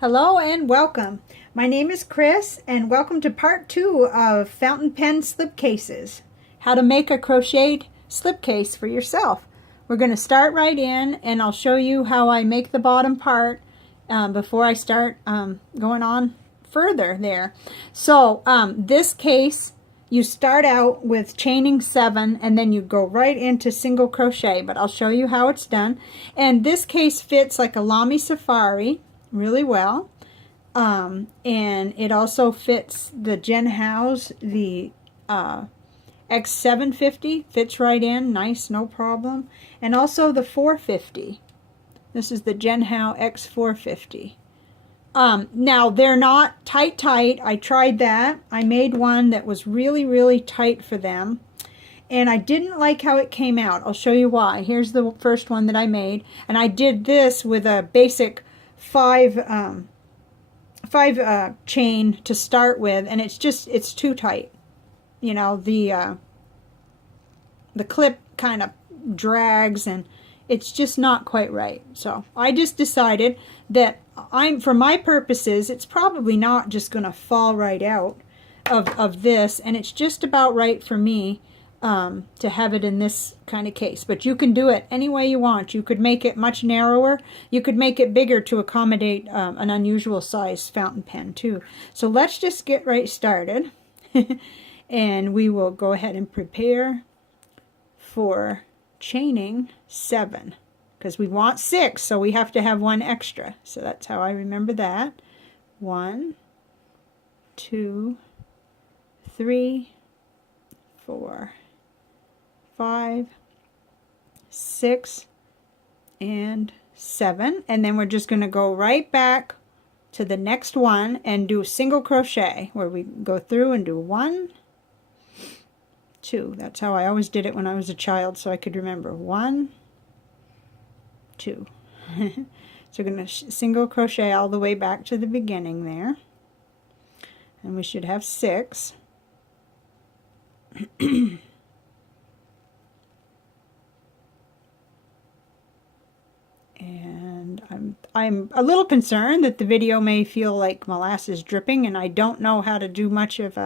Hello and welcome. My name is Chris and welcome to part 2 of fountain pen slip cases. How to make a crocheted slip case for yourself. We're going to start right in and I'll show you how I make the bottom part before I start going on further there. So this case, you start out with chaining 7 and then you go right into single crochet, but I'll show you how it's done. And this case fits like a Lamy Safari really well, and it also fits the Jinhao's, the X750 fits right in, nice, no problem, and also the 450. This is the Jinhao X450. Now they're not tight. I tried that. I made one that was really tight for them, and I didn't like how it came out. I'll show you why. Here's the first one that I made, and I did this with a basic 5 chain to start with, and it's too tight. You know, the clip kind of drags and it's just not quite right. So I just decided that for my purposes, it's probably not just going to fall right out of this, and it's just about right for me to have it in this kind of case. But you can do it any way you want. You could make it much narrower. You could make it bigger to accommodate an unusual size fountain pen too. So let's just get right started. And we will go ahead and prepare for chaining 7, because we want 6, so we have to have 1 extra. So that's how I remember that. 1, 2, 3, 4, 5, 6, and 7, and then we're just going to go right back to the next one and do a single crochet where we go through and do 1, 2. That's how I always did it when I was a child, so I could remember 1, 2. So we're going to single crochet all the way back to the beginning there, and we should have 6. And I'm a little concerned that the video may feel like molasses dripping, and I don't know how to do much of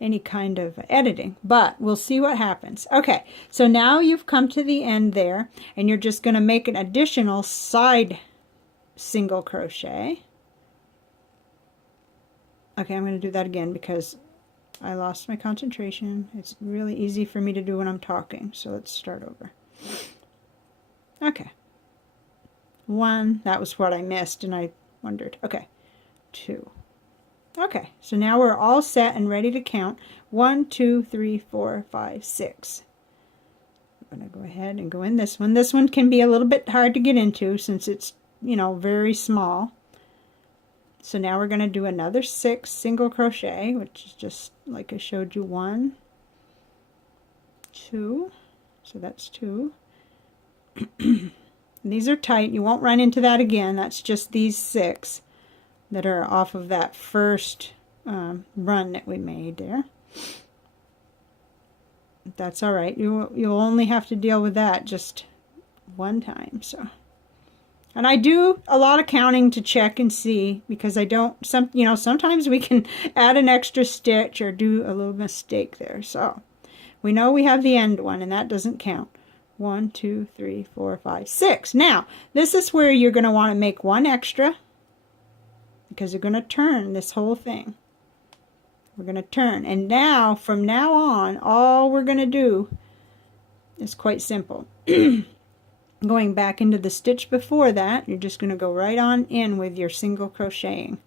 any kind of editing, but we'll see what happens. Okay, so now you've come to the end there, and you're just going to make an additional side single crochet. Okay, I'm going to do that again because I lost my concentration. It's really easy for me to do when I'm talking, so let's start over. Okay. 1, that was what I missed and I wondered. Okay, 2. Okay, so now we're all set and ready to count. 1, 2, 3, 4, 5, 6. I'm going to go ahead and go in this one. This one can be a little bit hard to get into since it's, you know, very small. So now we're going to do another 6 single crochet, which is just like I showed you. 1, 2, so that's 2. These are tight. You won't run into that again. That's just these 6 that are off of that first run that we made there. That's all right. You'll only have to deal with that just one time. So, and I do a lot of counting to check and see, because I don't. Sometimes we can add an extra stitch or do a little mistake there. So we know we have the end one, and that doesn't count. 1, 2, 3, 4, 5, 6. Now, this is where you're going to want to make 1 extra, because you're going to turn this whole thing. We're going to turn. And now, from now on, all we're going to do is quite simple. Going back into the stitch before that, you're just going to go right on in with your single crocheting.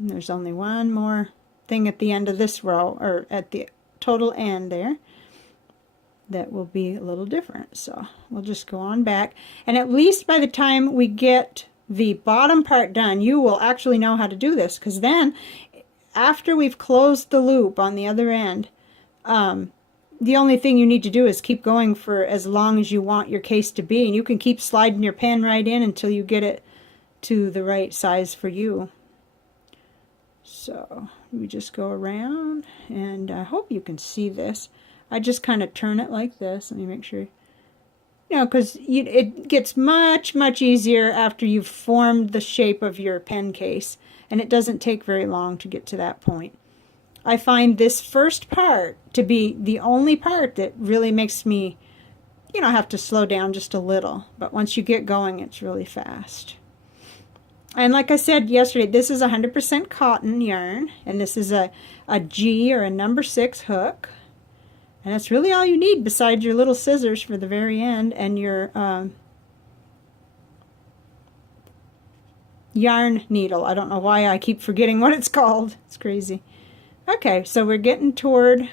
And there's only one more thing at the end of this row, or at the total end there, that will be a little different. So we'll just go on back, and at least by the time we get the bottom part done, you will actually know how to do this, because then after we've closed the loop on the other end, the only thing you need to do is keep going for as long as you want your case to be, and you can keep sliding your pen right in until you get it to the right size for you. So we just go around, and I hope you can see this. I just kind of turn it like this. Let me make sure You know, because it gets much, much easier after you've formed the shape of your pen case, and it doesn't take very long to get to that point. I find this first part to be the only part that really makes me, you know, have to slow down just a little. But once you get going, it's really fast. And like I said yesterday, this is 100% cotton yarn, and this is a G or a number 6 hook. And that's really all you need besides your little scissors for the very end and your yarn needle. I don't know why I keep forgetting what it's called. It's crazy. Okay, so we're getting toward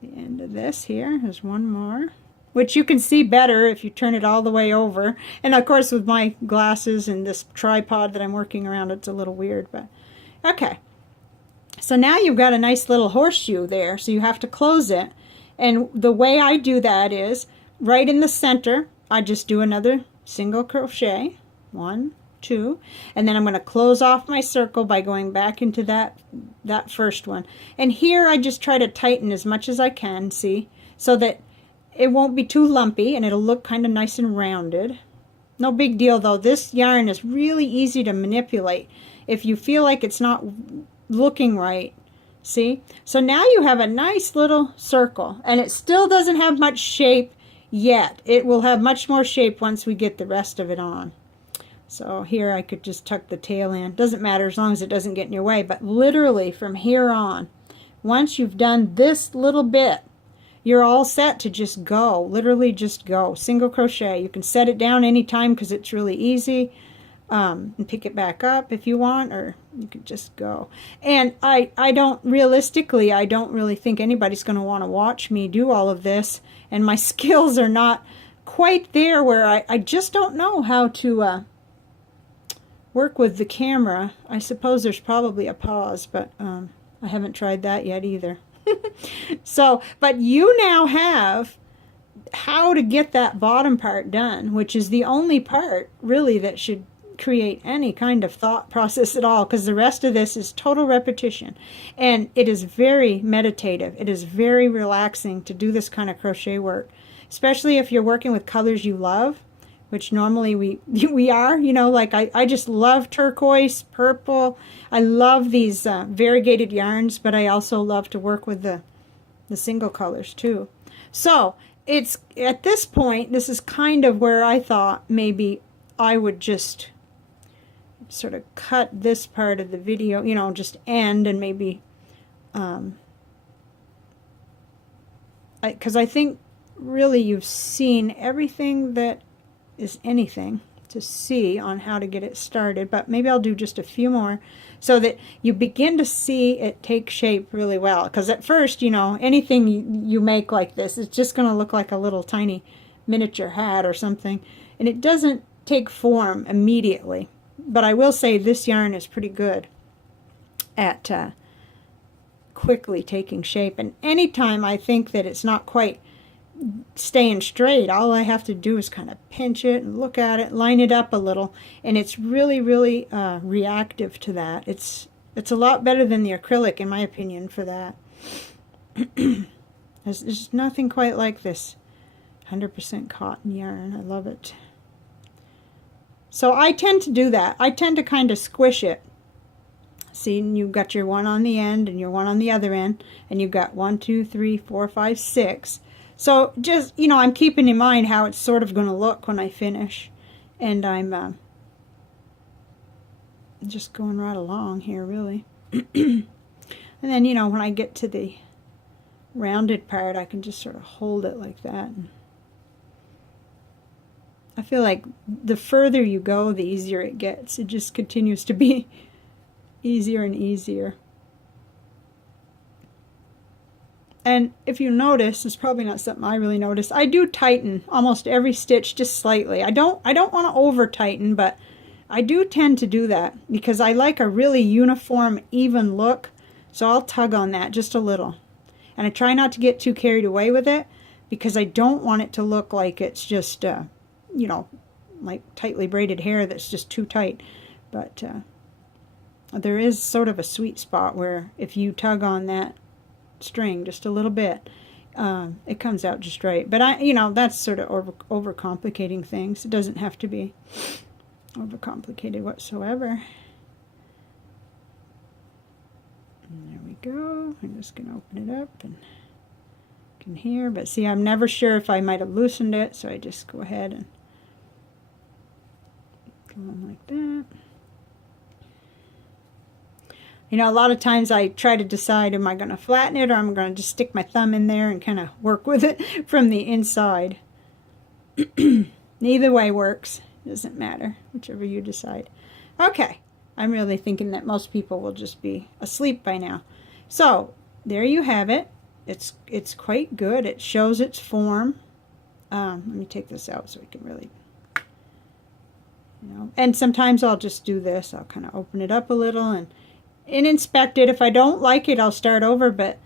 the end of this here. There's one more, which you can see better if you turn it all the way over. And of course with my glasses and this tripod that I'm working around, it's a little weird, but okay. So now you've got a nice little horseshoe there, so you have to close it. And the way I do that is, right in the center, I just do another single crochet, 1, 2, and then I'm going to close off my circle by going back into that first one. And here I just try to tighten as much as I can, see, so that it won't be too lumpy and it'll look kind of nice and rounded. No big deal though. This yarn is really easy to manipulate. If you feel like it's not looking right, see? So now you have a nice little circle, and it still doesn't have much shape yet. It will have much more shape once we get the rest of it on. So here I could just tuck the tail in. Doesn't matter as long as it doesn't get in your way, but literally from here on, once you've done this little bit, you're all set to just go. Literally just go. Single crochet. You can set it down anytime because it's really easy. And pick it back up if you want, or you could just go. And I don't really think anybody's going to want to watch me do all of this, and my skills are not quite there where I just don't know how to work with the camera. I suppose there's probably a pause, but I haven't tried that yet either. So, but you now have how to get that bottom part done, which is the only part really that should create any kind of thought process at all, because the rest of this is total repetition, and it is very meditative. It is very relaxing to do this kind of crochet work, especially if you're working with colors you love, which normally we are, you know, like I just love turquoise, purple. I love these variegated yarns, but I also love to work with the single colors too. So it's at this point, this is kind of where I thought maybe I would just sort of cut this part of the video, you know, just end, and maybe because I think really you've seen everything that is anything to see on how to get it started, but maybe I'll do just a few more so that you begin to see it take shape really well, because at first, you know, anything you make like this is just going to look like a little tiny miniature hat or something, and it doesn't take form immediately. But I will say this yarn is pretty good at quickly taking shape. And anytime I think that it's not quite staying straight, all I have to do is kind of pinch it and look at it, line it up a little, and it's really, really reactive to that. It's a lot better than the acrylic, in my opinion, for that. There's nothing quite like this 100% cotton yarn. I love it. So I tend to do that. I tend to kind of squish it. See, and you've got your one on the end and your one on the other end, and you've got 1, 2, 3, 4, 5, 6. So just, you know, I'm keeping in mind how it's sort of going to look when I finish, and I'm just going right along here, really. And then, you know, when I get to the rounded part, I can just sort of hold it like that. And I feel like the further you go, the easier it gets. It just continues to be easier and easier. And if you notice, it's probably not something I really notice, I do tighten almost every stitch just slightly. I don't want to over tighten, but I do tend to do that because I like a really uniform, even look. So I'll tug on that just a little. And I try not to get too carried away with it because I don't want it to look like it's just you know, like tightly braided hair that's just too tight. But there is sort of a sweet spot where if you tug on that string just a little bit, it comes out just right. But you know, that's sort of overcomplicating things. It doesn't have to be overcomplicated whatsoever. And there we go. I'm just going to open it up and you can hear. But see, I'm never sure if I might have loosened it, so I just go ahead and go on like that. You know, a lot of times I try to decide, am I going to flatten it or am I going to just stick my thumb in there and kind of work with it from the inside. Neither way works. Doesn't matter, whichever you decide. Okay, I'm really thinking that most people will just be asleep by now. So, there you have it. It's quite good. It shows its form. Let me take this out so we can really... You know, and sometimes I'll just do this. I'll kind of open it up a little and inspect it. If I don't like it, I'll start over, but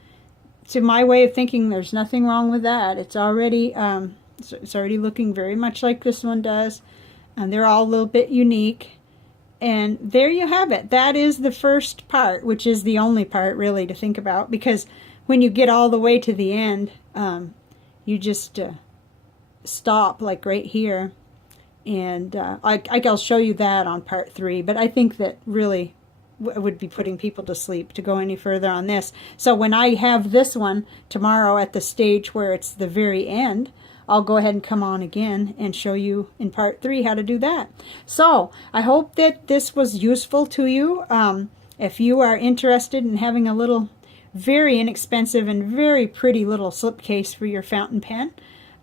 to my way of thinking, there's nothing wrong with that. It's already it's already looking very much like this one does, and they're all a little bit unique. And there you have it. That is the first part, which is the only part really to think about, because when you get all the way to the end, you just stop like right here, and I'll show you that on part 3, but I think that really would be putting people to sleep to go any further on this. So when I have this one tomorrow at the stage where it's the very end, I'll go ahead and come on again and show you in part 3 how to do that. So I hope that this was useful to you. If you are interested in having a little very inexpensive and very pretty little slipcase for your fountain pen,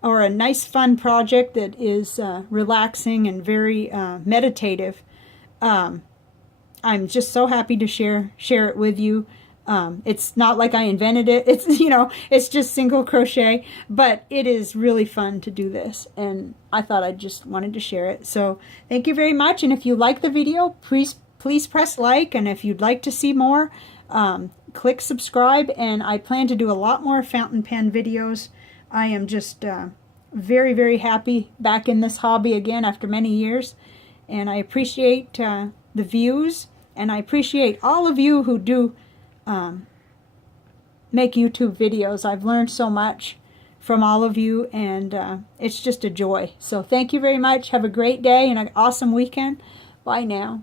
or a nice fun project that is relaxing and very meditative, I'm just so happy to share it with you. It's not like I invented it. It's, you know, it's just single crochet, but it is really fun to do this, and I thought I just wanted to share it. So thank you very much, and if you like the video, please press like, and if you'd like to see more, click subscribe, and I plan to do a lot more fountain pen videos. I am just very, very happy back in this hobby again after many years, and I appreciate the views, and I appreciate all of you who do make YouTube videos. I've learned so much from all of you, and it's just a joy. So thank you very much. Have a great day and an awesome weekend. Bye now.